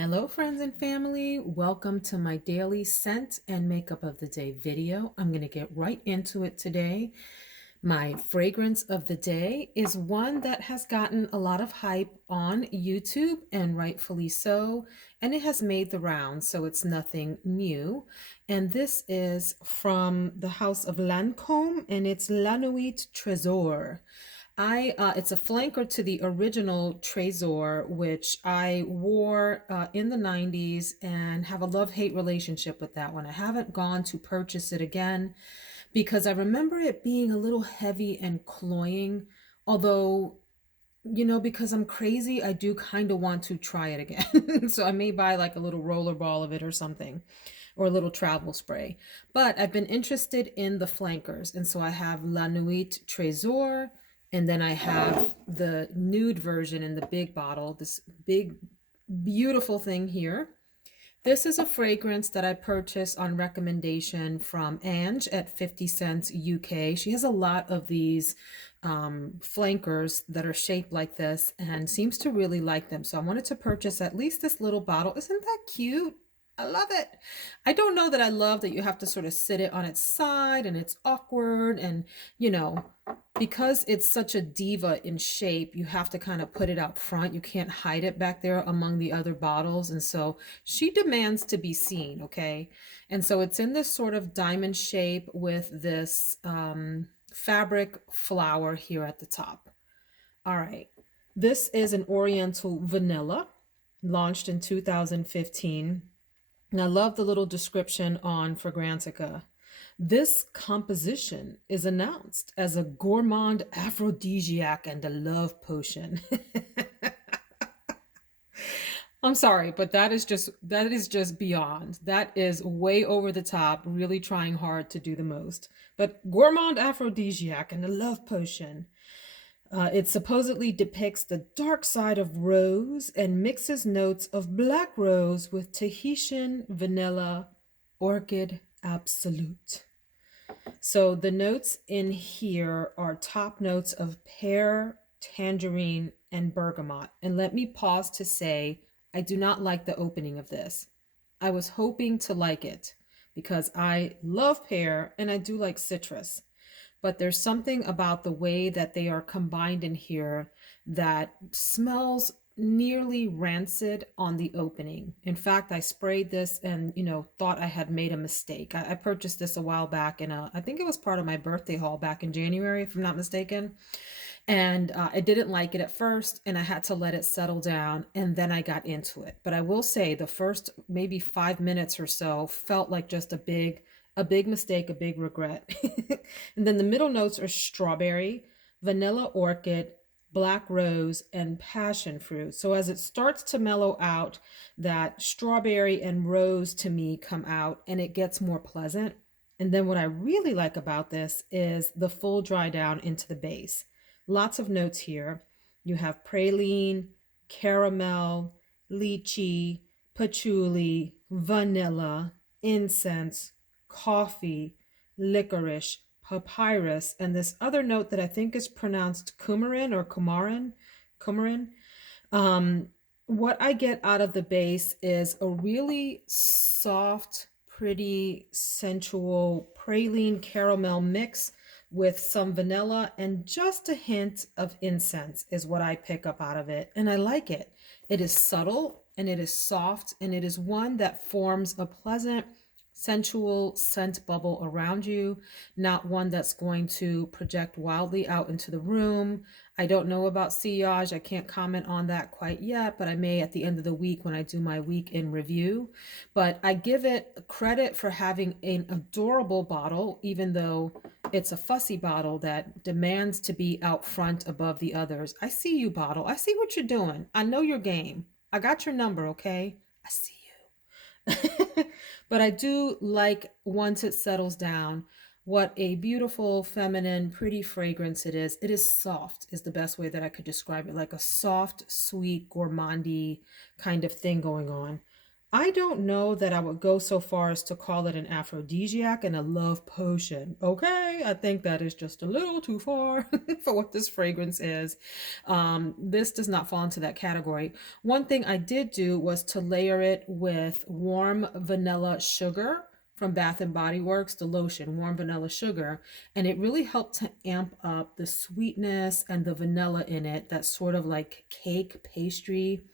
Hello, friends and family. Welcome to my daily scent and makeup of the day video. I'm going to get right into it today. My fragrance of the day is one that has gotten a lot of hype on YouTube, and rightfully so, and it has made the rounds, so it's nothing new. And this is from the house of Lancome, and it's La Nuit Tresor. It's a flanker to the original Tresor, which I wore in the 90s and have a love-hate relationship with that one. I haven't gone to purchase it again because I remember it being a little heavy and cloying. Although, because I'm crazy, I do kind of want to try it again. So I may buy like a little roller ball of it or something, or a little travel spray. But I've been interested in the flankers. And so I have La Nuit Tresor, and then I have the nude version in the big bottle, this big, beautiful thing here. This is a fragrance that I purchased on recommendation from Ange at 50 cents UK. She has a lot of these flankers that are shaped like this and seems to really like them. So I wanted to purchase at least this little bottle. Isn't that cute? I love it. I don't know that I love that you have to sort of sit it on its side and it's awkward and, you know, because it's such a diva in shape, you have to kind of put it out front. You can't hide it back there among the other bottles. And so she demands to be seen, okay? And so it's in this sort of diamond shape with this fabric flower here at the top. All right. This is an Oriental Vanilla, launched in 2015. And I love the little description on Fragrantica. This composition is announced as a gourmand aphrodisiac and a love potion. I'm sorry, but that is just beyond. That is way over the top, really trying hard to do the most. But gourmand aphrodisiac and a love potion. It supposedly depicts the dark side of rose and mixes notes of black rose with Tahitian vanilla orchid absolute. So the notes in here are top notes of pear, tangerine, and bergamot. And let me pause to say, I do not like the opening of this. I was hoping to like it because I love pear and I do like citrus. But there's something about the way that they are combined in here that smells nearly rancid on the opening. In fact, I sprayed this and, thought I had made a mistake. I purchased this a while back I think it was part of my birthday haul back in January, if I'm not mistaken. And I didn't like it at first, and I had to let it settle down, and then I got into it. But I will say the first maybe 5 minutes or so felt like just a big mistake, a big regret. And then the middle notes are strawberry, vanilla orchid, black rose, and passion fruit. So as it starts to mellow out, that strawberry and rose to me come out and it gets more pleasant. And then what I really like about this is the full dry down into the base. Lots of notes here. You have praline, caramel, lychee, patchouli, vanilla, incense, coffee, licorice, papyrus, and this other note that I think is pronounced coumarin or coumarin. Coumarin. What I get out of the base is a really soft, pretty, sensual praline caramel mix with some vanilla and just a hint of incense is what I pick up out of it. And I like it. It is subtle and it is soft and it is one that forms a pleasant, sensual scent bubble around you, not one that's going to project wildly out into the room. I don't know about sillage. I can't comment on that quite yet, but I may at the end of the week when I do my week in review. But I give it credit for having an adorable bottle, even though it's a fussy bottle that demands to be out front above the others. I see you, bottle. I see what you're doing. I know your game. I got your number, okay? I see you. But I do like once it settles down, what a beautiful, feminine, pretty fragrance it is. It is soft, is the best way that I could describe it, like a soft, sweet, gourmandy kind of thing going on. I don't know that I would go so far as to call it an aphrodisiac and a love potion. Okay, I think that is just a little too far for what this fragrance is. This does not fall into that category. One thing I did do was to layer it with warm vanilla sugar from Bath and Body Works, the lotion, warm vanilla sugar, and it really helped to amp up the sweetness and the vanilla in it, that sort of like cake pastry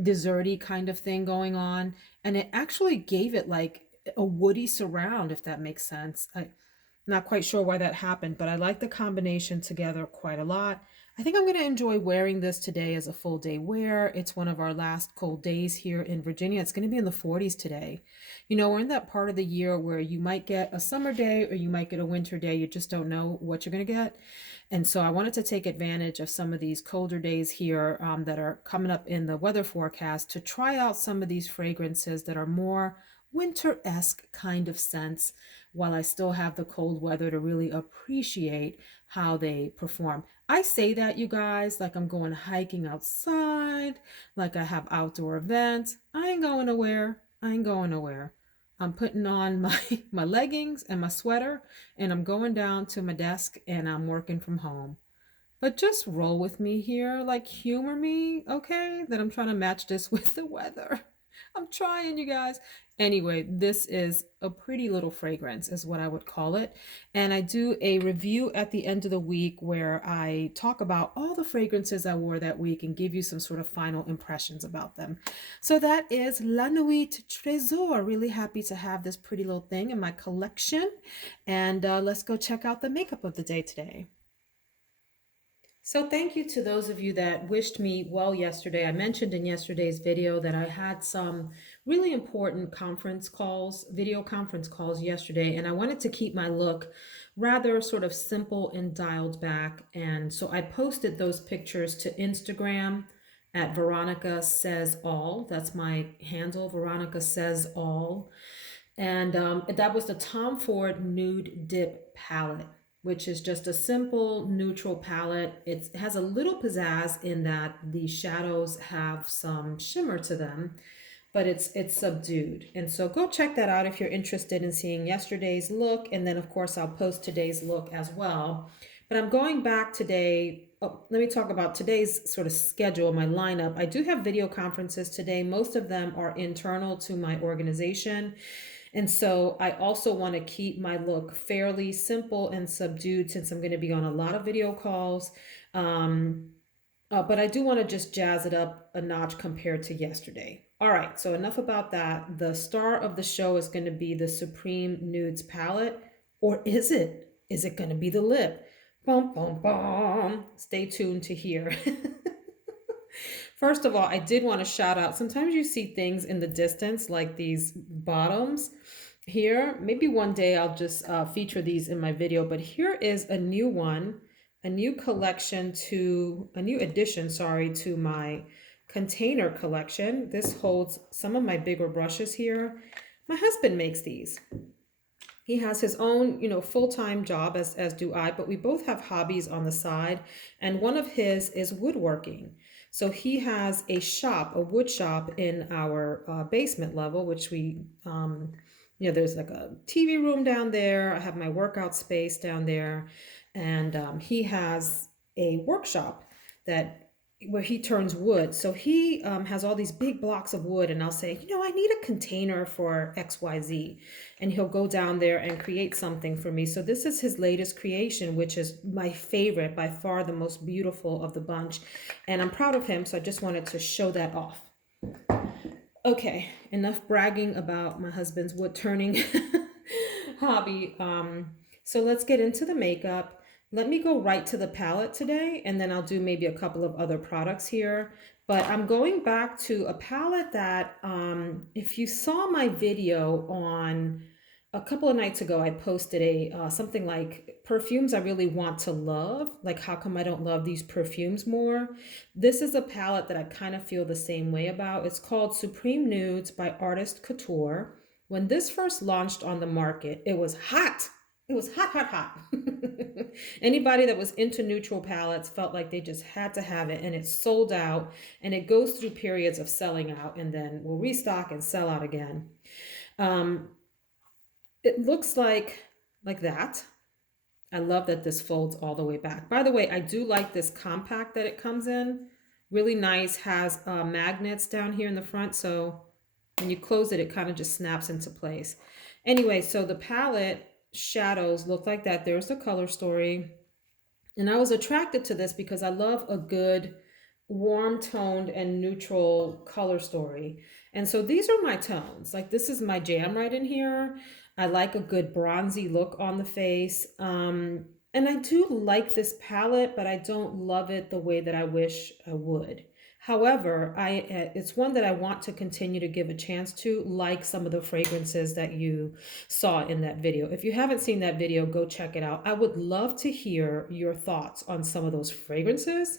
desserty kind of thing going on, and it actually gave it like a woody surround, if that makes sense. I'm not quite sure why that happened, but I like the combination together quite a lot. I think I'm going to enjoy wearing this today as a full day wear. It's one of our last cold days here in Virginia. It's going to be in the 40s today. You know, we're in that part of the year where you might get a summer day or you might get a winter day. You just don't know what you're going to get. And so I wanted to take advantage of some of these colder days here that are coming up in the weather forecast to try out some of these fragrances that are more winter-esque kind of scents while I still have the cold weather to really appreciate how they perform. I say that, you guys, like I'm going hiking outside, like I have outdoor events. I ain't going nowhere. I ain't going nowhere. I'm putting on my leggings and my sweater and I'm going down to my desk and I'm working from home. But just roll with me here, like humor me, okay? That I'm trying to match this with the weather. I'm trying, you guys. Anyway, this is a pretty little fragrance, is what I would call it. And I do a review at the end of the week where I talk about all the fragrances I wore that week and give you some sort of final impressions about them. So that is La Nuit Tresor. Really happy to have this pretty little thing in my collection. And let's go check out the makeup of the day today. So thank you to those of you that wished me well yesterday. I mentioned in yesterday's video that I had some really important conference calls, video conference calls yesterday, and I wanted to keep my look rather sort of simple and dialed back. And so I posted those pictures to Instagram at Veronica Says All. That's my handle, Veronica Says All. And that was the Tom Ford Nude Dip palette, which is just a simple neutral palette. It has a little pizzazz in that the shadows have some shimmer to them, but it's subdued. And so go check that out if you're interested in seeing yesterday's look. And then of course I'll post today's look as well. But I'm going back today. Oh, let me talk about today's sort of schedule, my lineup. I do have video conferences today. Most of them are internal to my organization. And so I also want to keep my look fairly simple and subdued since I'm going to be on a lot of video calls. But I do want to just jazz it up a notch compared to yesterday. All right, so enough about that. The star of the show is going to be the Supreme Nudes palette. Or is it? Is it going to be the lip? Bum, bum, bum. Stay tuned to hear. First of all, I did want to shout out. Sometimes you see things in the distance like these bottoms here. Maybe one day I'll just feature these in my video, but here is a new one, a new collection to, a new addition, sorry, to my container collection. This holds some of my bigger brushes here. My husband makes these. He has his own, full-time job, as do I, but we both have hobbies on the side, and one of his is woodworking. So he has a shop, a wood shop in our basement level, which there's like a TV room down there. I have my workout space down there, and he has a workshop where he turns wood. So he has all these big blocks of wood, and I'll say, I need a container for XYZ. And he'll go down there and create something for me. So this is his latest creation, which is my favorite, by far the most beautiful of the bunch. And I'm proud of him, so I just wanted to show that off. Okay, enough bragging about my husband's wood turning hobby. So let's get into the makeup. Let me go right to the palette today, and then I'll do maybe a couple of other products here. But I'm going back to a palette that, if you saw my video on a couple of nights ago, I posted something like perfumes I really want to love. Like, how come I don't love these perfumes more? This is a palette that I kind of feel the same way about. It's called Supreme Nudes by Artist Couture. When this first launched on the market, it was hot. It was hot, hot, hot. Anybody that was into neutral palettes felt like they just had to have it, and it's sold out, and it goes through periods of selling out and then will restock and sell out again. Um, it looks like that. I love that this folds all the way back. By the way, I do like this compact that it comes in. Really nice, has magnets down here in the front, so when you close it, it kind of just snaps into place. Anyway, so the palette shadows look like that. There's the color story. And I was attracted to this because I love a good warm toned and neutral color story. And so these are my tones. Like this is my jam right in here. I like a good bronzy look on the face. And I do like this palette, but I don't love it the way that I wish I would. However, it's one that I want to continue to give a chance to, like some of the fragrances that you saw in that video. If you haven't seen that video, go check it out. I would love to hear your thoughts on some of those fragrances.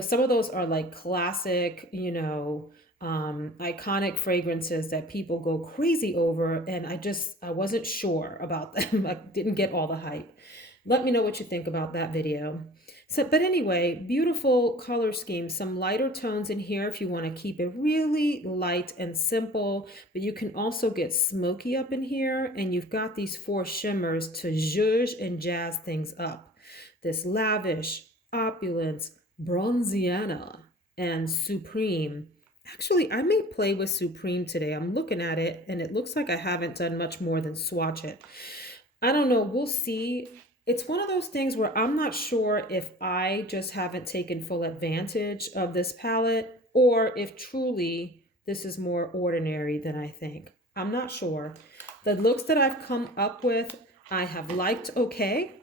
Some of those are like classic, iconic fragrances that people go crazy over, and I wasn't sure about them. I didn't get all the hype. Let me know what you think about that video. So, but anyway, beautiful color scheme, some lighter tones in here if you want to keep it really light and simple, but you can also get smoky up in here, and you've got these 4 shimmers to zhuzh and jazz things up. This Lavish, Opulence, Bronziana, and Supreme. Actually, I may play with Supreme today. I'm looking at it, and it looks like I haven't done much more than swatch it. I don't know. We'll see. It's one of those things where I'm not sure if I just haven't taken full advantage of this palette or if truly this is more ordinary than I think. I'm not sure. The looks that I've come up with, I have liked okay,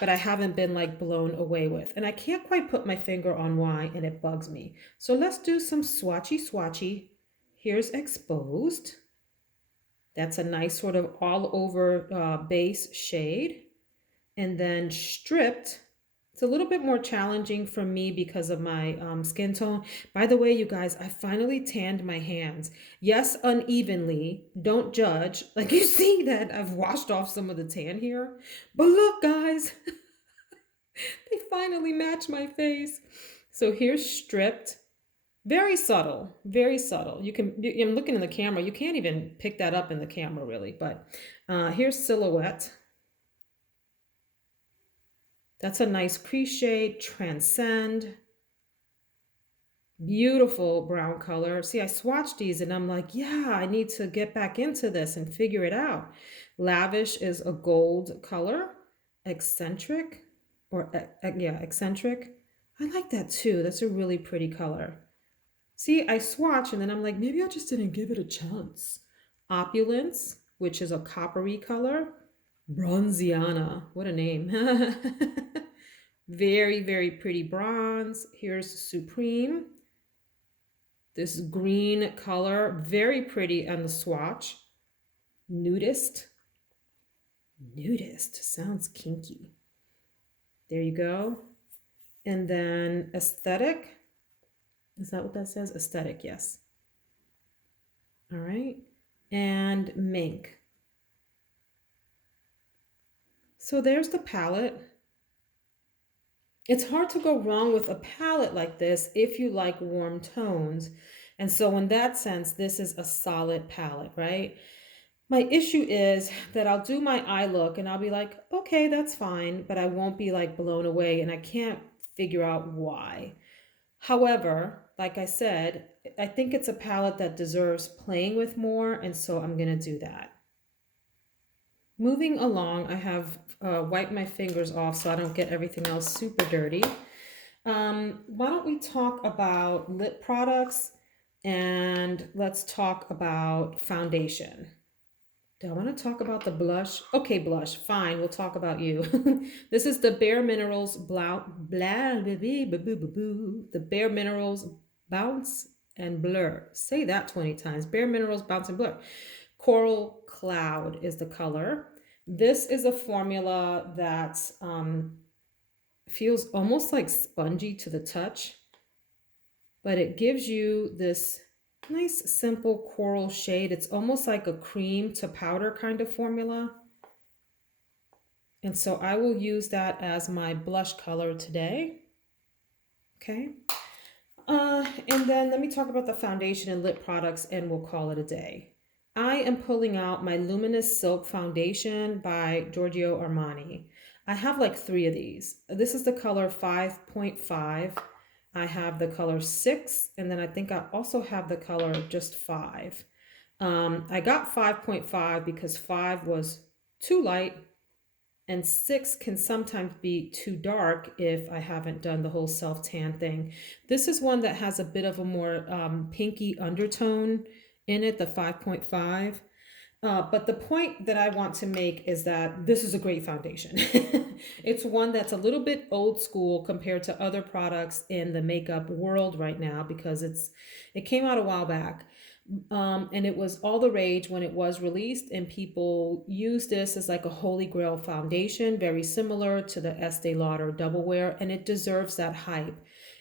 but I haven't been like blown away with. And I can't quite put my finger on why, and it bugs me. So let's do some swatchy. Here's Exposed. That's a nice sort of all over base shade. And then Stripped. It's a little bit more challenging for me because of my skin tone. By the way, you guys, I finally tanned my hands. Yes, unevenly. Don't judge. Like you see that I've washed off some of the tan here. But look, guys, they finally match my face. So here's Stripped. Very subtle, very subtle. I'm looking in the camera. You can't even pick that up in the camera really, but here's Silhouette. That's a nice crease shade. Transcend. Beautiful brown color. See, I swatched these and I'm like, yeah, I need to get back into this and figure it out. Lavish is a gold color. Eccentric, Eccentric. I like that too. That's a really pretty color. See, I swatch and then I'm like, maybe I just didn't give it a chance. Opulence, which is a coppery color. Bronziana, what a name. Very, very pretty bronze. Here's Supreme. This green color, very pretty on the swatch. Nudist. Nudist sounds kinky. There you go. And then Aesthetic. Is that what that says? Aesthetic, yes. All right. And Mink. So there's the palette. It's hard to go wrong with a palette like this if you like warm tones. And so in that sense, this is a solid palette, right? My issue is that I'll do my eye look and I'll be like, okay, that's fine, but I won't be like blown away and I can't figure out why. However, like I said, I think it's a palette that deserves playing with more, and so I'm going to do that. Moving along, I have wiped my fingers off so I don't get everything else super dirty. Why don't we talk about lip products and let's talk about foundation. Do I want to talk about the blush? Okay, blush, fine, we'll talk about you. This is the Bare Minerals the Bare Minerals Bounce and Blur. Say that 20 times. Bare Minerals Bounce and Blur. Coral Cloud is the color. This is a formula that feels almost like spongy to the touch, but it gives you this nice simple coral shade. It's almost like a cream to powder kind of formula. And so I will use that as my blush color today. Okay. And then let me talk about the foundation and lip products and we'll call it a day. I am pulling out my Luminous Silk Foundation by Giorgio Armani. I have like 3 of these. This is the color 5.5. I have the color 6, and then I think I also have the color just 5. I got 5.5 because 5 was too light, and 6 can sometimes be too dark if I haven't done the whole self-tan thing. This is one that has a bit of a more pinky undertone in it, the 5.5. But the point that I want to make is that this is a great foundation. It's one that's a little bit old school compared to other products in the makeup world right now because it came out a while back. And it was all the rage when it was released, and people use this as like a holy grail foundation, very similar to the Estee Lauder Double Wear, and it deserves that hype.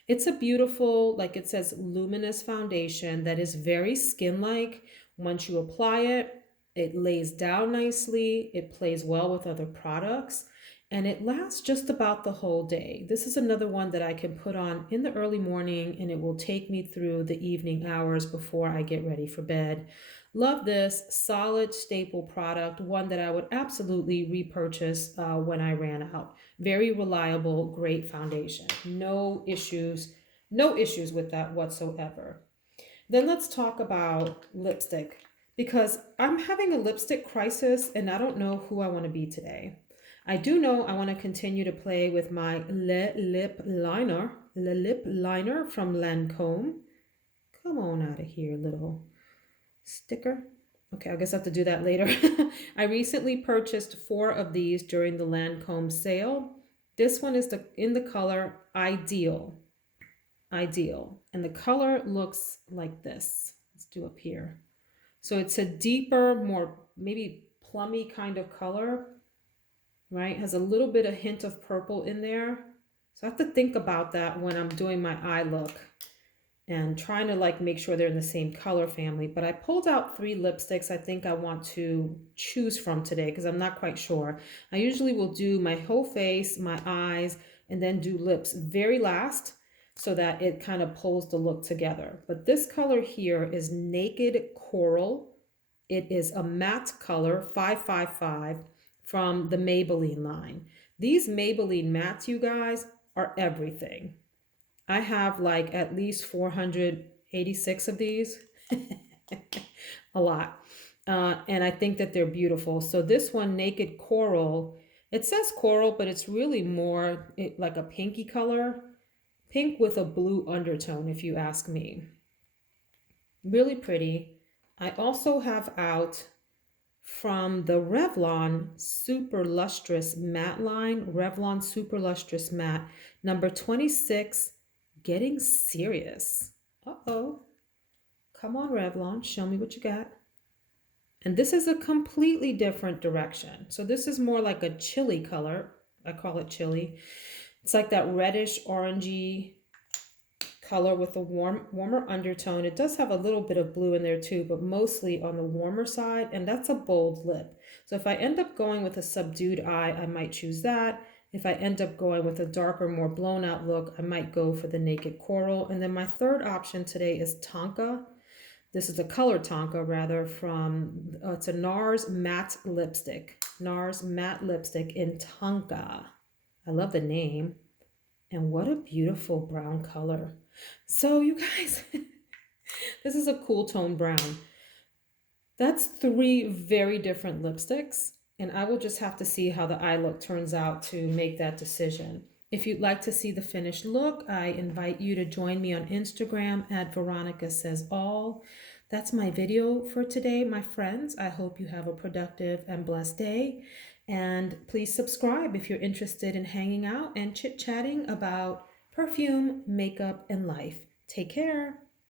It's a beautiful, like it says, luminous foundation that is very skin-like. Once you apply it, it lays down nicely, it plays well with other products, and it lasts just about the whole day. This is another one that I can put on in the early morning and it will take me through the evening hours before I get ready for bed. Love this solid staple product, one that I would absolutely repurchase when I ran out. Very reliable, great foundation. No issues with that whatsoever. Then let's talk about lipstick because I'm having a lipstick crisis and I don't know who I want to be today. I do know I want to continue to play with my Le Lip Liner from Lancome. Come on out of here, little sticker. Okay, I guess I have to do that later. I recently purchased 4 of these during the Lancome sale. This one is in the color Ideal. And the color looks like this. Let's do up here. So it's a deeper, more maybe plummy kind of color, right? Has a little bit of hint of purple in there. So I have to think about that when I'm doing my eye look and trying to like make sure they're in the same color family. But I pulled out 3 lipsticks I think I want to choose from today because I'm not quite sure. I usually will do my whole face, my eyes, and then do lips very last so that it kind of pulls the look together. But this color here is Naked Coral. It is a matte color, 555, from the Maybelline line. These Maybelline mattes, you guys, are everything. I have like at least 486 of these. A lot. And I think that they're beautiful. So this one, Naked Coral, it says coral, but it's really more like a pinky color. Pink with a blue undertone, if you ask me. Really pretty. I also have out from the Revlon Super Lustrous Matte line, Revlon Super Lustrous Matte, number 26, Getting Serious. Uh-oh. Come on, Revlon, show me what you got. And this is a completely different direction. So this is more like a chili color. I call it chili. It's like that reddish orangey color with a warmer undertone. It does have a little bit of blue in there too, but mostly on the warmer side, and that's a bold lip. So if I end up going with a subdued eye, I might choose that. If I end up going with a darker, more blown out look, I might go for the Naked Coral. And then my third option today is Tonka. This is a color Tonka rather from, it's a Nars matte lipstick. Nars matte lipstick in Tonka. I love the name. And what a beautiful brown color. So you guys, this is a cool tone brown. That's 3 very different lipsticks. And I will just have to see how the eye look turns out to make that decision. If you'd like to see the finished look, I invite you to join me on Instagram at Veronica Says All. That's my video for today, my friends. I hope you have a productive and blessed day. And please subscribe if you're interested in hanging out and chit-chatting about perfume, makeup, and life. Take care.